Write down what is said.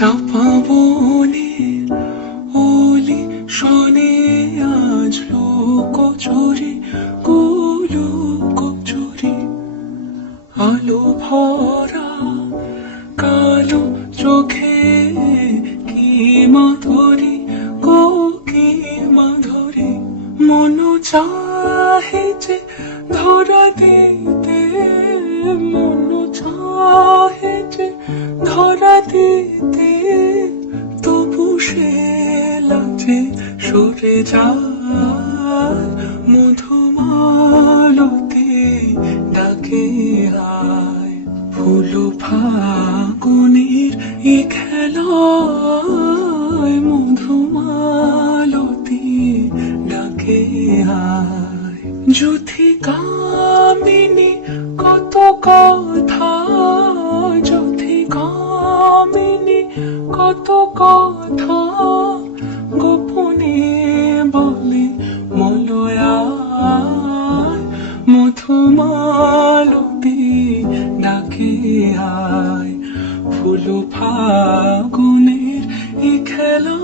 চাপা বনে ওলি শোনে আজ লুকোচুরি লুকোচুরি আলো ভরা কালো চোখে কি মাধুরী কি মাধুরী মন চাহে যে ধরা দিতে মন চাহে যে ধরা দিতে তবু সে লাজে সরে যায় মধুমালতি ডাকে আয় ফুল ফাগুনের এ খেলায় মধুমালতি ডাকে আয় যুথি কামিনী কত কথা যুথি কামিনী কত কথা গোপনে বলে মলয়ায় মধুমালতি ডাকে আয় ফুল ফাগুনের এ খেলা